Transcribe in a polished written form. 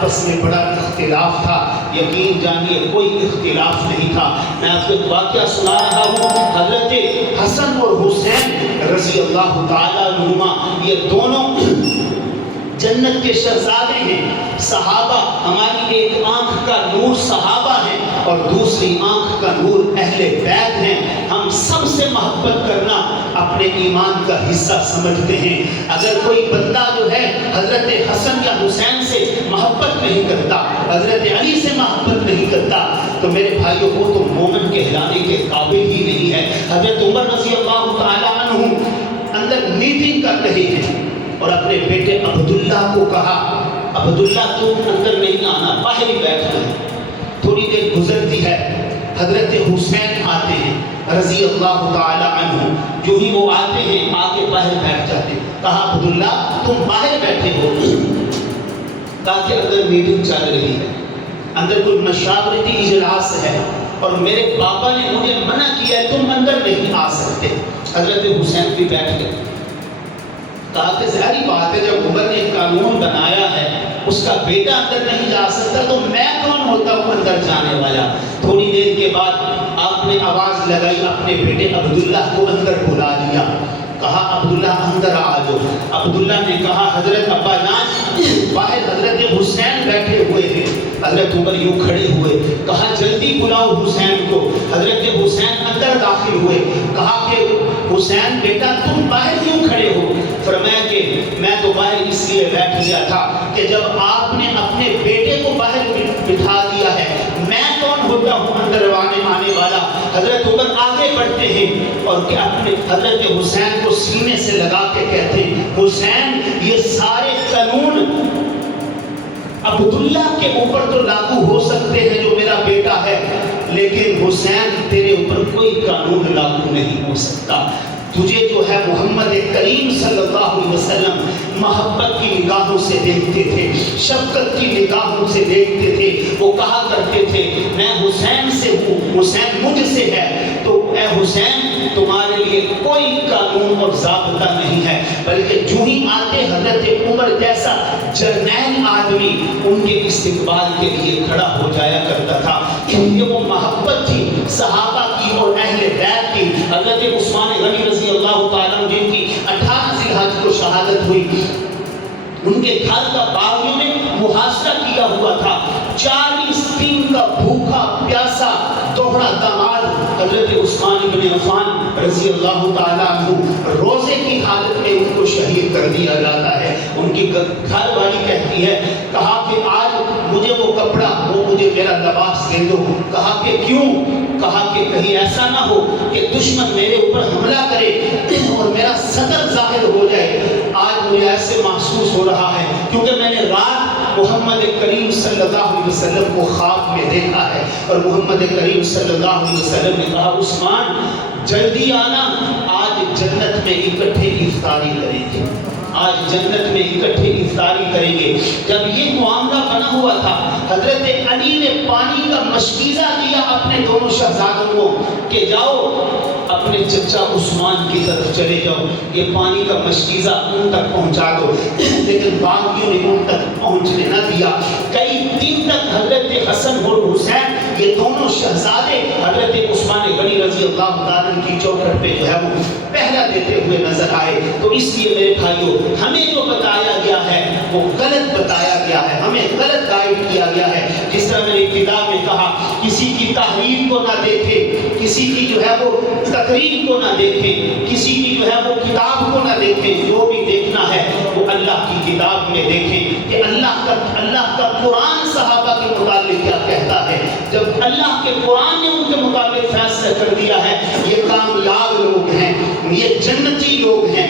آپس میں بڑا اختلاف تھا. یقین جانیے کوئی اختلاف نہیں تھا. میں آپ کو ایک واقعہ سنا رہا ہوں. حضرت حسن اور حسین رضی اللہ تعالیٰ عنہما یہ دونوں جنت کے شہزادے ہیں. صحابہ، ہماری ایک آنکھ کا نور صحابہ ہیں اور دوسری آنکھ کا نور اہل بیت ہیں. ہم سب سے محبت کرنا اپنے ایمان کا حصہ سمجھتے ہیں. اگر کوئی بندہ جو ہے حضرت حسن یا حسین سے محبت نہیں کرتا، حضرت علی سے محبت نہیں کرتا، تو میرے بھائیوں وہ تو مومن کہلانے کے قابل ہی نہیں ہے. حضرت عمر رضی اللہ تعالیٰ عنہ اندر میٹنگ کر رہے ہیں اور اپنے بیٹے عبداللہ کو کہا، عبداللہ تم اندر نہیں آنا، باہر ہی بیٹھنا ہے. تھوڑی دیر گزرتی ہے، حضرت حسین آتے ہیں رضی اللہ تعالی عنہ. جو ہی وہ آتے ہیں آگے باہر بیٹھ جاتے. کہا عبداللہ تم باہر بیٹھے ہو. کہا کہ اندر میٹنگ چل رہی ہے، اندر کوئی مشاورتی اجلاس ہے اور میرے پاپا نے مجھے منع کیا ہے، تم اندر نہیں آ سکتے. حضرت حسین بھی بیٹھ گئے. کہا کہ ظاہری بات ہے جب عمر نے قانون بنایا ہے اس کا بیٹا اندر نہیں جا سکتا تو میں کون ہوتا ہوں اندر جانے والا. تھوڑی دیر کے بعد آپ نے آواز لگائی، اپنے بیٹے عبداللہ کو اندر بلا لیا. کہا عبداللہ اندر آ جاؤ. عبداللہ نے کہا حضرت ابا جان باہر حضرت حسین بیٹھے ہوئے ہیں. حضرت عمر یوں کھڑے ہوئے. کہا جلدی بلاؤ حسین کو. حضرت حسین اندر داخل ہوئے. کہا کہ حسین بیٹا تم باہر کیوں کھڑے ہو؟ فرمایا کہ میں تو باہر اس لیے بیٹھ گیا تھا کہ جب آپ نے اپنے بیٹے کو باہر بٹھا دیا ہے میں کون ہوتا ہوں اندر آنے والا. حضرت عمر آگے بڑھتے ہیں اور کہ اپنے حضرت حسین کو سینے سے لگا کے کہتے ہیں حسین یہ سارے قانون عبداللہ کے اوپر تو لاگو ہو سکتے ہیں جو میرا بیٹا ہے، لیکن حسین تیرے اوپر کوئی قانون لاگو نہیں ہو سکتا. تجھے جو ہے محمد کریم صلی اللہ علیہ وسلم محبت کی نگاہوں سے دیکھتے تھے، شفقت کی نگاہوں سے دیکھتے تھے. وہ کہا کرتے تھے میں حسین سے ہوں، حسین مجھ سے ہے. تو اے حسین تمہارے لیے کوئی قانون اور ضابطہ نہیں ہے، بلکہ جو ہی آتے حضرت عمر جیسا جرنیل آدمی ان کے استقبال کے لیے کھڑا ہو جایا کرتا تھا. یہ وہ محبت تھی صحابہ کی اور اہل بیت کی. حضرت عثمان غنی رضی اللہ تعالیٰ جن کی 18 ذی الحج کو شہادت ہوئی، ان کے گھر کا باغیوں نے محاصرہ کیا ہوا تھا. 40 دن کا بھوکا پیاسا دوہرا داماد حضرت عثمان بن عفان رضی اللہ تعالیٰ عنہ روزے کی حالت میں ان کو شہید کر دیا جاتا ہے. ان کی گھر والی کہتی ہے کہا کہ آج مجھے وہ کپڑا وہ مجھے میرا لباس دے دو. کہا کہ کیوں؟ کہا کہ کہیں ایسا نہ ہو کہ دشمن میرے اوپر حملہ کرے اور میرا صدر ظاہر ہو جائے. آج مجھے ایسے محسوس ہو رہا ہے کیونکہ میں نے رات محمد کریم صلی اللہ علیہ وسلم کو خواب میں دیکھا ہے اور محمد کریم صلی اللہ علیہ وسلم نے کہا عثمان جلدی آنا، آج جنت میں اکٹھے افطاری کریں گے، آج جنت میں اکٹھے افطاری کریں گے. جب یہ معاملہ بنا ہوا تھا حضرت علی نے پانی کا مشکیزہ دیا اپنے دونوں شہزادوں کو کہ جاؤ اپنے چچا عثمان کی طرف چلے جاؤ، یہ پانی کا مشکیزہ ان تک پہنچا دو. لیکن باقیوں نے ان تک پہنچنے نہ دیا. کئی دن تک حضرت حسن اور حسین یہ دونوں شہزادے حضرت عثمان غنی رضی اللہ تعالیٰ کی چوکھٹ پہ جو ہے وہ پہلا دیتے ہوئے نظر آئے. تو اس لیے میرے بھائیوں ہمیں جو بتایا گیا ہے وہ غلط بتایا گیا ہے، ہمیں غلط گائیڈ کیا گیا ہے. جس طرح میں نے ابتدا میں کہا کسی کی تحریر کو نہ دیکھیں، کسی کی جو ہے وہ تقریر کو نہ دیکھیں، کسی کی جو ہے وہ کتاب کو نہ دیکھیں. جو بھی دیکھنا ہے وہ اللہ کی کتاب میں دیکھیں کہ اللہ کا قرآن صحابہ کے متعلق کیا کہتا ہے. جب اللہ کے قرآن نے ان کے متعلق فیصلہ کر دیا ہے یہ کامیاب لوگ ہیں، یہ جنتی لوگ ہیں.